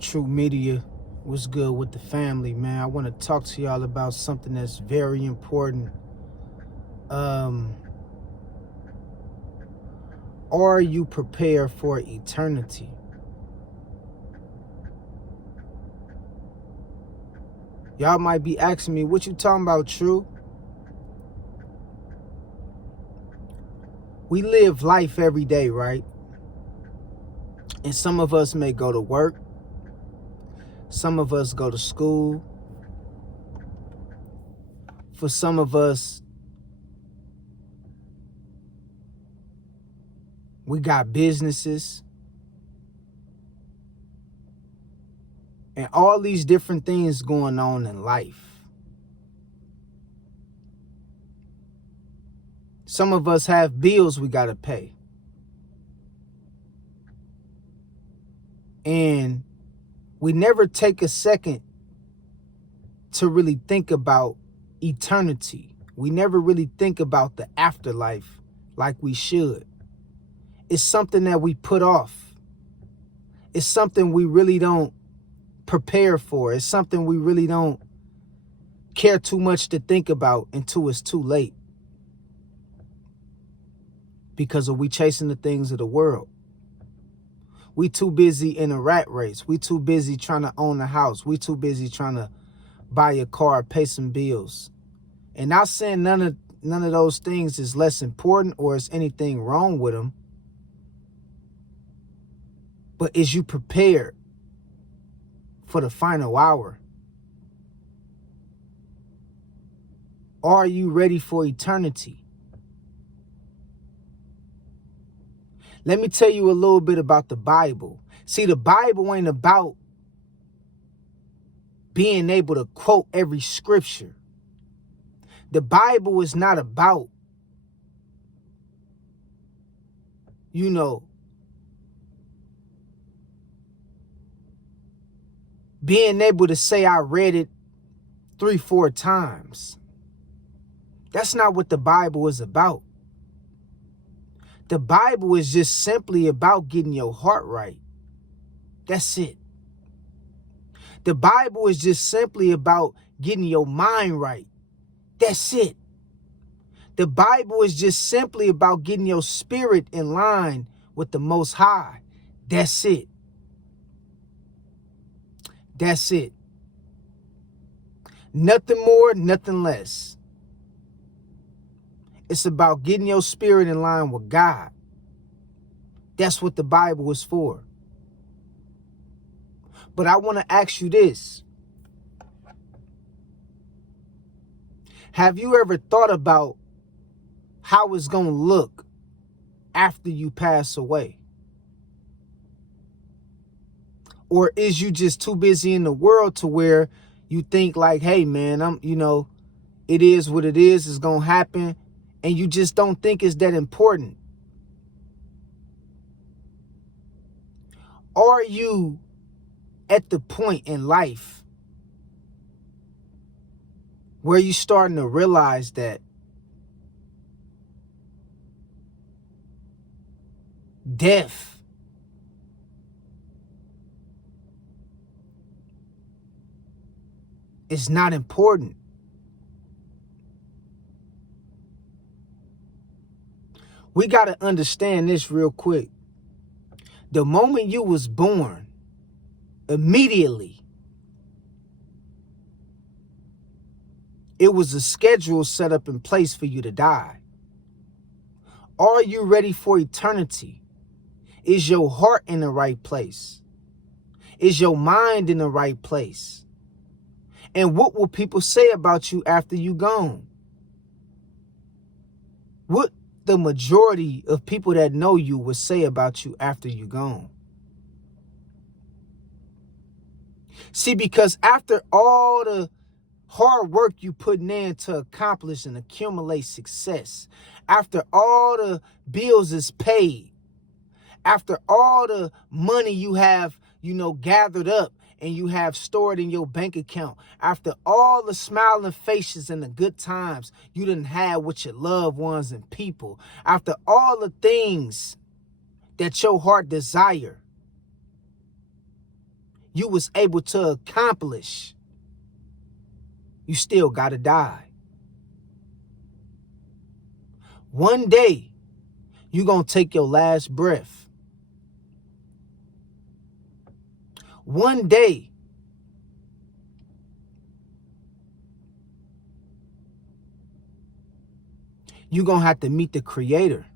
True Media, what's good with the family, man? I want to talk to y'all about something that's very important. Um, are you prepared for eternity? Y'all might be asking me, what you talking about, True? We live life every day, right? And some of us may go to work. Some of us go to school. For some of us, we got businesses. And all these different things going on in life. Some of us have bills we got to pay. And we never take a second to really think about eternity. We never really think about the afterlife like we should. It's something that we put off. It's something we really don't prepare for. It's something we really don't care too much to think about until it's too late. Because we chasing the things of the world. We too busy in a rat race. We too busy trying to own a house. We too busy trying to buy a car, pay some bills. And not saying none of those things is less important or is anything wrong with them. But is you prepared for the final hour? Are you ready for eternity? Let me tell you a little bit about the Bible. See, the Bible ain't about being able to quote every scripture. The Bible is not about, being able to say I read it 3-4 times. That's not what the Bible is about. The Bible is just simply about getting your heart right. That's it. The Bible is just simply about getting your mind right. That's it. The Bible is just simply about getting your spirit in line with the Most High. That's it. That's it. Nothing more, nothing less. It's about getting your spirit in line with God. That's what the Bible is for. But I want to ask you this. Have you ever thought about how it's going to look after you pass away? Or is you just too busy in the world to where you think like, hey, man, it is what it is. It's going to happen. And you just don't think it's that important. Are you at the point in life where you're starting to realize that death is not important? We got to understand this real quick. The moment you was born, immediately, it was a schedule set up in place for you to die. Are you ready for eternity? Is your heart in the right place? Is your mind in the right place? And what will people say about you after you gone? What the majority of people that know you will say about you after you gone? See, because after all the hard work you putting in to accomplish and accumulate success, after all the bills is paid, after all the money you have, gathered up and you have stored in your bank account, after all the smiling faces and the good times you done had with your loved ones and people, after all the things that your heart desire, you was able to accomplish, you still gotta die. One day, you gonna take your last breath. One day, you gonna have to meet the Creator.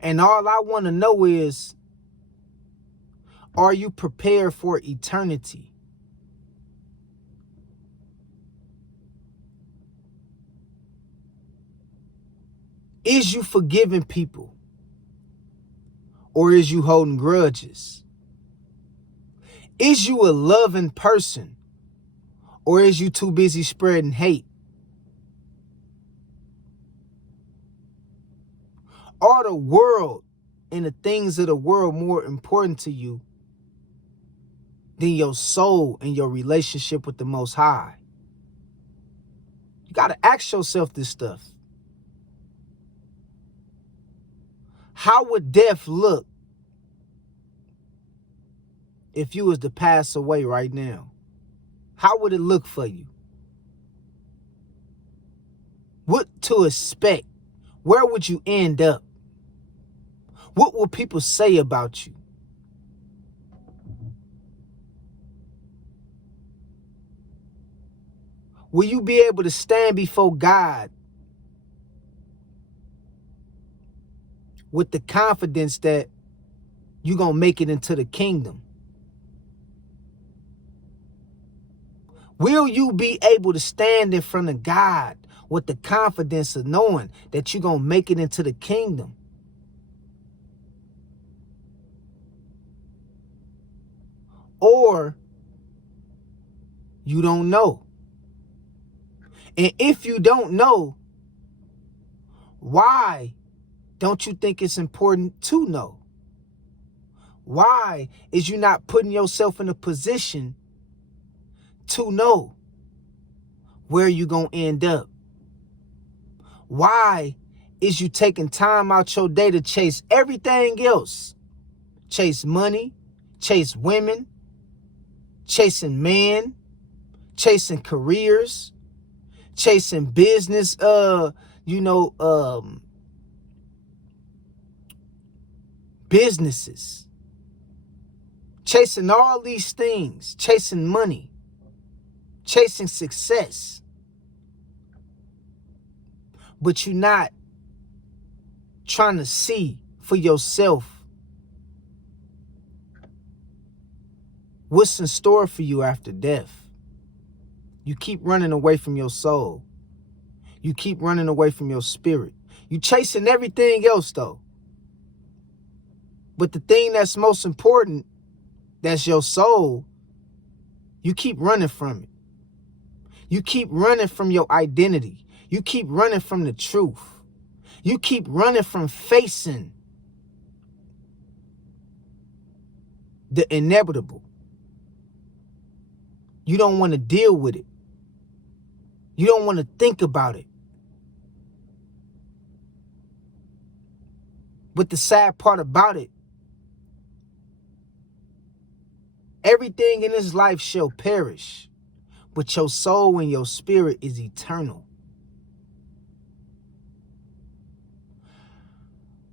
And all I want to know is, are you prepared for eternity? Is you forgiving people? Or is you holding grudges? Is you a loving person? Or is you too busy spreading hate? Are the world and the things of the world more important to you than your soul and your relationship with the Most High? You got to ask yourself this stuff. How would death look if you was to pass away right now? How would it look for you? What to expect? Where would you end up? What will people say about you? Will you be able to stand before God with the confidence that you're going to make it into the kingdom? Will you be able to stand in front of God with the confidence of knowing that you're going to make it into the kingdom? Or you don't know. And if you don't know, why don't you think it's important to know? Why is you not putting yourself in a position to know where you're going to end up? Why is you taking time out your day to chase everything else? Chase money, chase women, chasing men, chasing careers, chasing business, businesses, chasing all these things, chasing money, chasing success. But you're not trying to see for yourself what's in store for you after death. You keep running away from your soul. You keep running away from your spirit. You chasing everything else though. But the thing that's most important, that's your soul, you keep running from it. You keep running from your identity. You keep running from the truth. You keep running from facing the inevitable. You don't want to deal with it. You don't want to think about it. But the sad part about it, everything in this life shall perish, but your soul and your spirit is eternal.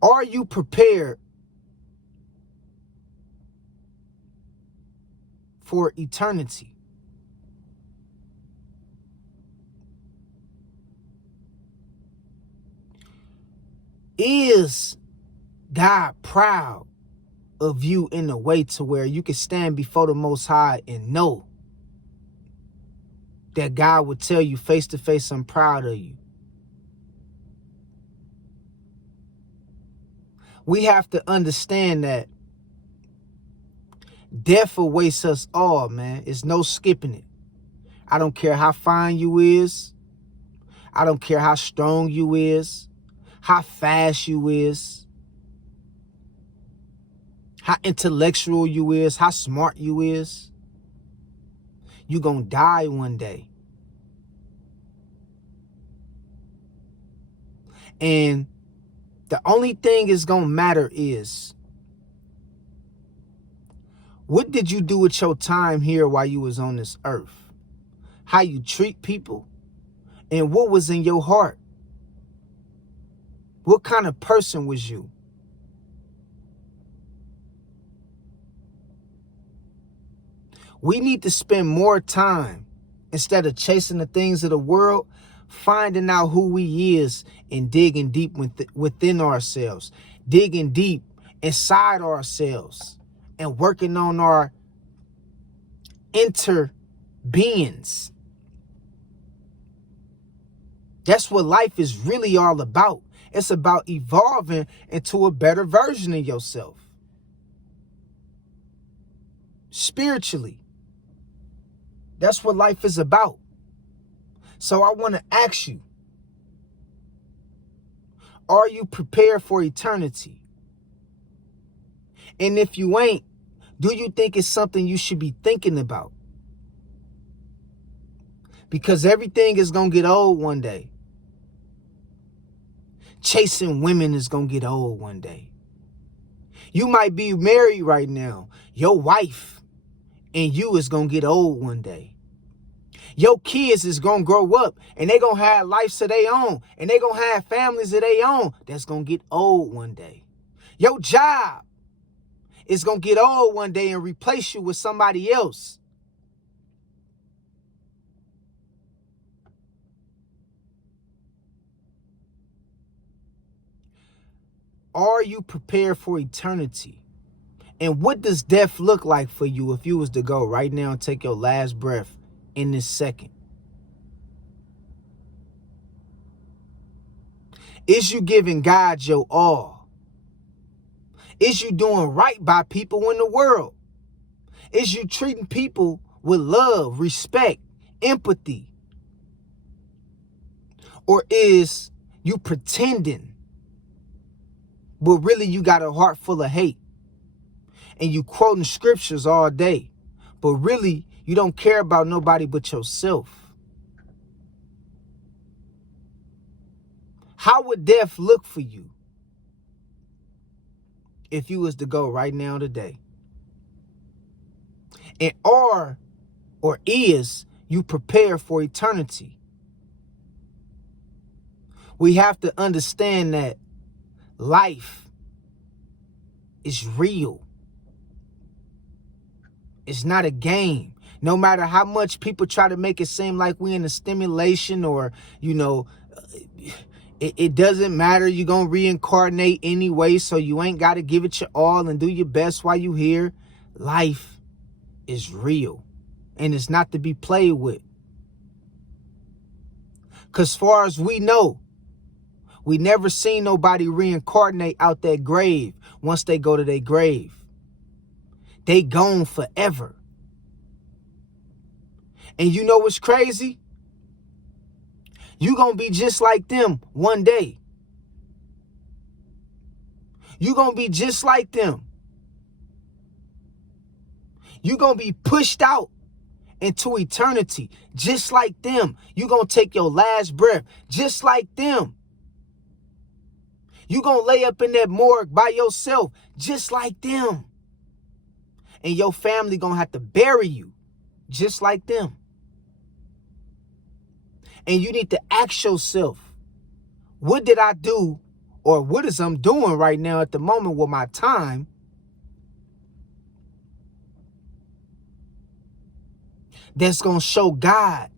Are you prepared for eternity? Is God proud of you in a way to where you can stand before the Most High and know that God would tell you face to face, I'm proud of you? We have to understand that death awaits us all, man. It's no skipping it. I don't care how fine you is. I don't care how strong you is, how fast you is, how intellectual you is, how smart you is. You gonna die one day. And the only thing is gonna matter is What did you do with your time here while you was on this earth? How you treat people? And what was in your heart? What kind of person was you? We need to spend more time, instead of chasing the things of the world, finding out who we is and digging deep within ourselves, digging deep inside ourselves and working on our inner beings. That's what life is really all about. It's about evolving into a better version of yourself. Spiritually. That's what life is about. So I want to ask you, are you prepared for eternity? And if you ain't, do you think it's something you should be thinking about? Because everything is going to get old one day. Chasing women is going to get old one day. You might be married right now. Your wife and you is going to get old one day. Your kids is going to grow up and they going to have lives of their own. And they going to have families of their own that's going to get old one day. Your job is going to get old one day and replace you with somebody else. Are you prepared for eternity? And what does death look like for you if you was to go right now and take your last breath in this second? Is you giving God your all? Is you doing right by people in the world? Is you treating people with love, respect, empathy? Or is you pretending, but really you got a heart full of hate? And you quoting scriptures all day, but really you don't care about nobody but yourself. How would death look for you if you was to go right now today? And are or is you prepared for eternity? We have to understand that life is real. It's not a game. No matter how much people try to make it seem like we in a stimulation or, it doesn't matter. You're going to reincarnate anyway, so you ain't got to give it your all and do your best while you here. Life is real, and it's not to be played with. Because far as we know, we never seen nobody reincarnate out that grave once they go to their grave. They gone forever. And you know what's crazy? You gonna be just like them one day. You gonna be just like them. You gonna be pushed out into eternity just like them. You gonna take your last breath just like them. You gonna lay up in that morgue by yourself just like them. And your family gonna have to bury you just like them. And you need to ask yourself, what did I do, or what is I'm doing right now at the moment with my time that's going to show God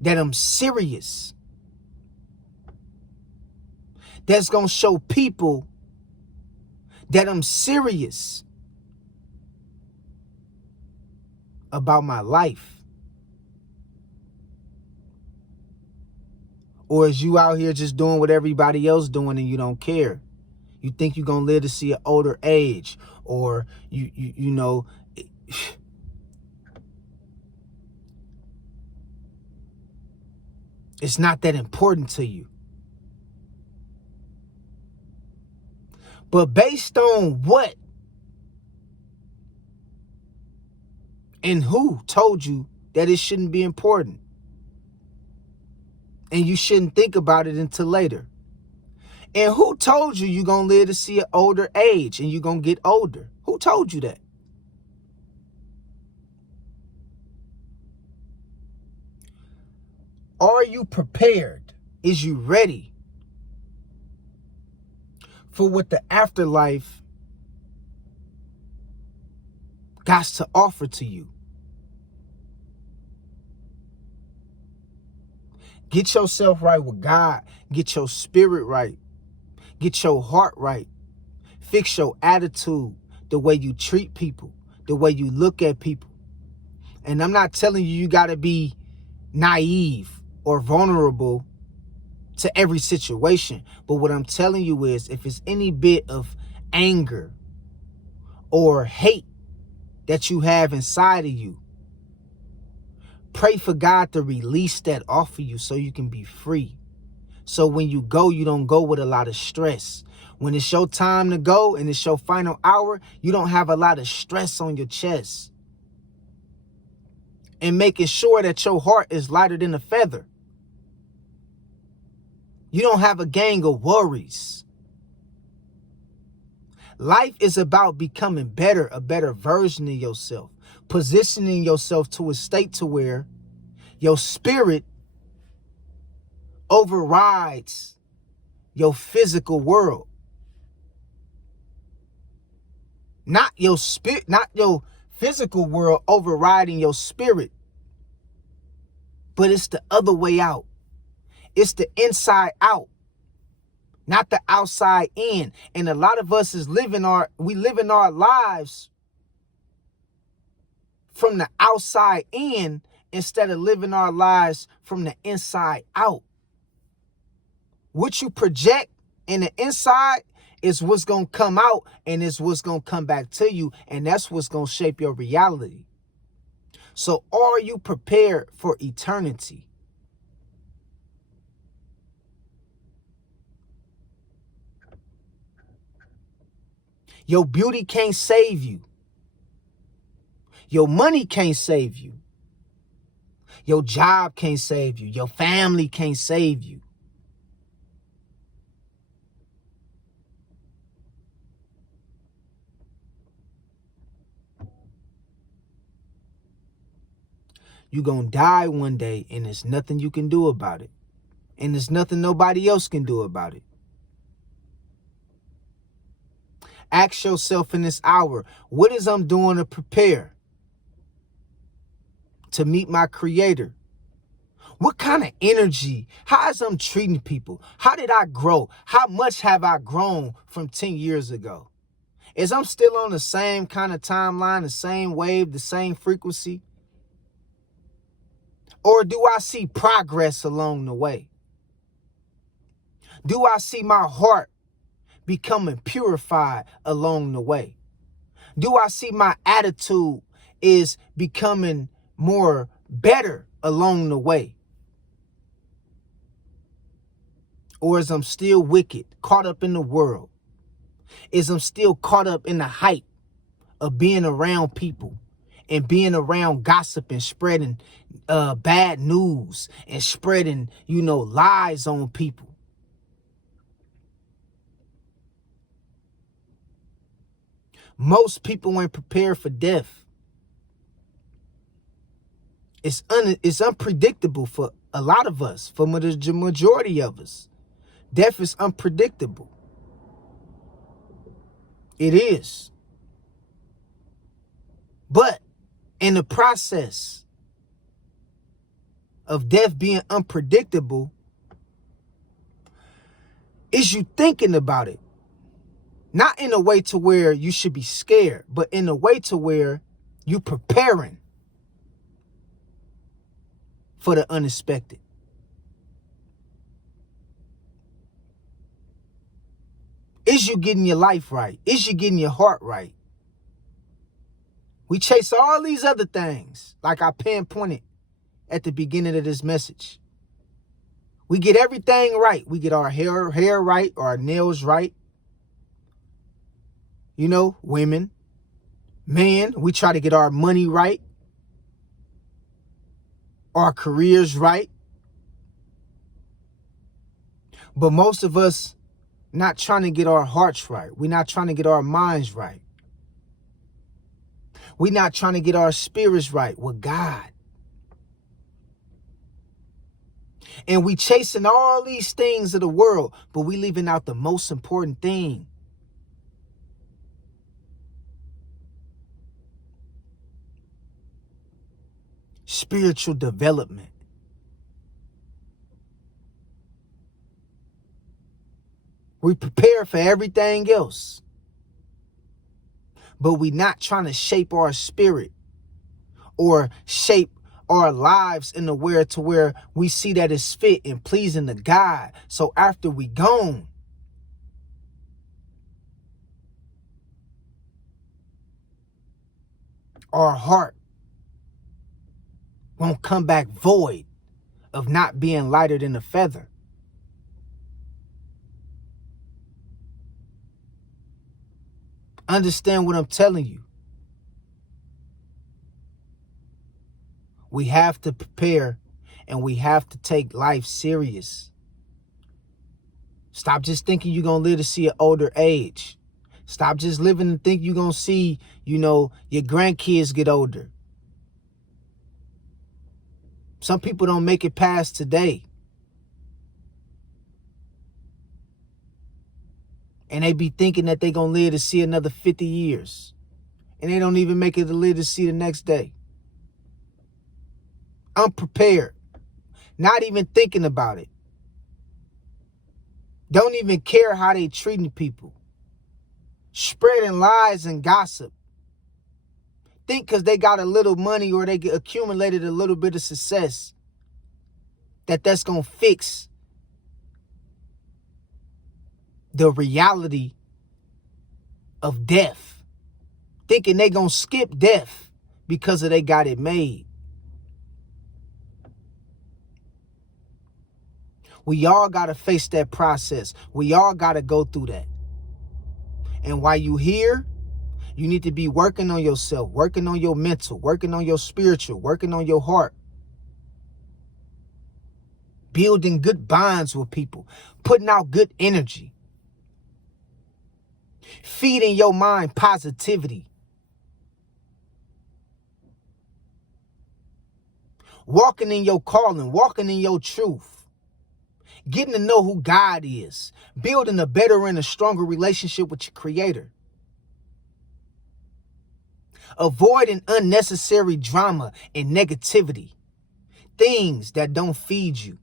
that I'm serious? That's going to show people that I'm serious about my life. Or is you out here just doing what everybody else doing and you don't care? You think you're going to live to see an older age, or you know, it's not that important to you. But based on what and who told you that it shouldn't be important? And you shouldn't think about it until later. And who told you you're going to live to see an older age and you're going to get older? Who told you that? Are you prepared? Is you ready for what the afterlife got to offer to you? Get yourself right with God. Get your spirit right. Get your heart right. Fix your attitude, the way you treat people, the way you look at people. And I'm not telling you you got to be naive or vulnerable to every situation. But what I'm telling you is, if it's any bit of anger or hate that you have inside of you, pray for God to release that off of you so you can be free. So when you go, you don't go with a lot of stress. When it's your time to go and it's your final hour, you don't have a lot of stress on your chest. And making sure that your heart is lighter than a feather. You don't have a gang of worries. Life is about becoming better, a better version of yourself. Positioning yourself to a state to where your spirit overrides your physical world. Not your spirit, not your physical world overriding your spirit. But it's the other way out. It's the inside out, not the outside in. And a lot of us is living our lives from the outside in instead of living our lives from the inside out. What you project in the inside is what's going to come out, and is what's going to come back to you. And that's what's going to shape your reality. So are you prepared for eternity? Your beauty can't save you. Your money can't save you. Your job can't save you. Your family can't save you. You're going to die one day, and there's nothing you can do about it. And there's nothing nobody else can do about it. Ask yourself in this hour, what is I'm doing to prepare to meet my creator? What kind of energy? How is I'm treating people? How did I grow? How much have I grown from 10 years ago? Is I'm still on the same kind of timeline, the same wave, the same frequency? Or do I see progress along the way? Do I see my heart becoming purified along the way? Do I see my attitude is becoming more better along the way? Or is I'm still wicked, caught up in the world? Is I'm still caught up in the hype of being around people and being around gossip and spreading bad news and spreading, lies on people? Most people ain't prepared for death. It's unpredictable for a lot of us, for the majority of us. Death is unpredictable. It is. But in the process of death being unpredictable, is you thinking about it. Not in a way to where you should be scared, but in a way to where you preparing for the unexpected. Is you getting your life right? Is you getting your heart right? We chase all these other things, like I pinpointed at the beginning of this message. We get everything right. We get our hair right, our nails right. Women, men, we try to get our money right, our careers right. But most of us not trying to get our hearts right. We're not trying to get our minds right. We're not trying to get our spirits right with God. And we chasing all these things of the world, but we leaving out the most important thing. Spiritual development. We prepare for everything else, but we not trying to shape our spirit or shape our lives in a way to where we see that it's fit and pleasing to God. So after we gone, our heart won't come back void of not being lighter than a feather. Understand what I'm telling you. We have to prepare and we have to take life serious. Stop just thinking you're going to live to see an older age. Stop just living and think you're going to see, your grandkids get older. Some people don't make it past today. And they be thinking that they're going to live to see another 50 years. And they don't even make it to live to see the next day. Unprepared. Not even thinking about it. Don't even care how they treating people. Spreading lies and gossip. Think because they got a little money or they accumulated a little bit of success that's going to fix the reality of death. Thinking they going to skip death because they got it made. We all got to face that process. We all got to go through that. And while you here, you need to be working on yourself, working on your mental, working on your spiritual, working on your heart. Building good bonds with people, putting out good energy. Feeding your mind positivity. Walking in your calling, walking in your truth. Getting to know who God is. Building a better and a stronger relationship with your Creator. Avoiding unnecessary drama and negativity. Things that don't feed you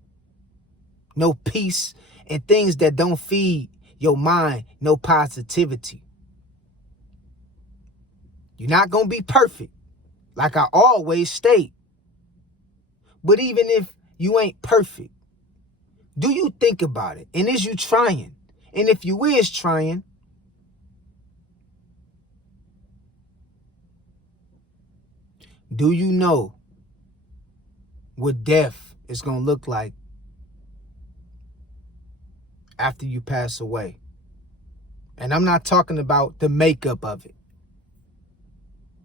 no peace, and things that don't feed your mind no positivity. You're not going to be perfect, like I always state. But even if you ain't perfect, do you think about it? And is you trying? And if you is trying, do you know what death is going to look like after you pass away? And I'm not talking about the makeup of it,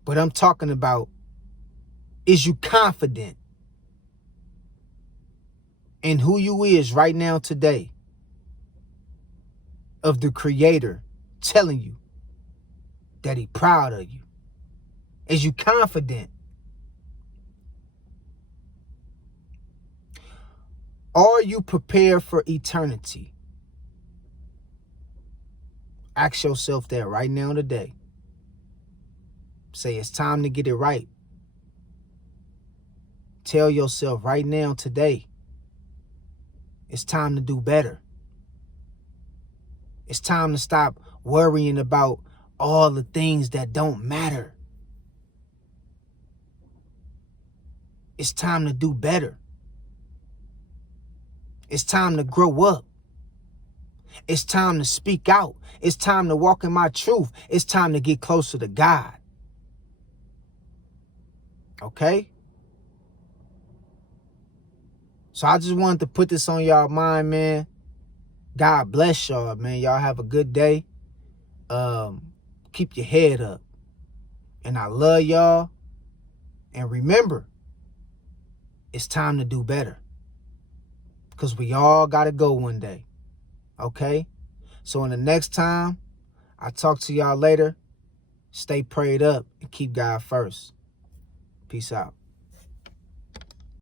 but I'm talking about, is you confident in who you is right now today, of the Creator telling you that He proud of you? Is you confident? Are you prepared for eternity? Ask yourself that right now today. Say it's time to get it right. Tell yourself right now today, it's time to do better. It's time to stop worrying about all the things that don't matter. It's time to do better. It's time to grow up. It's time to speak out. It's time to walk in my truth. It's time to get closer to God. Okay? So I just wanted to put this on y'all mind, man. God bless y'all, man. Y'all have a good day. Keep your head up. And I love y'all. And remember, it's time to do better. Because we all got to go one day. Okay? So in the next time I talk to y'all later, stay prayed up and keep God first. Peace out.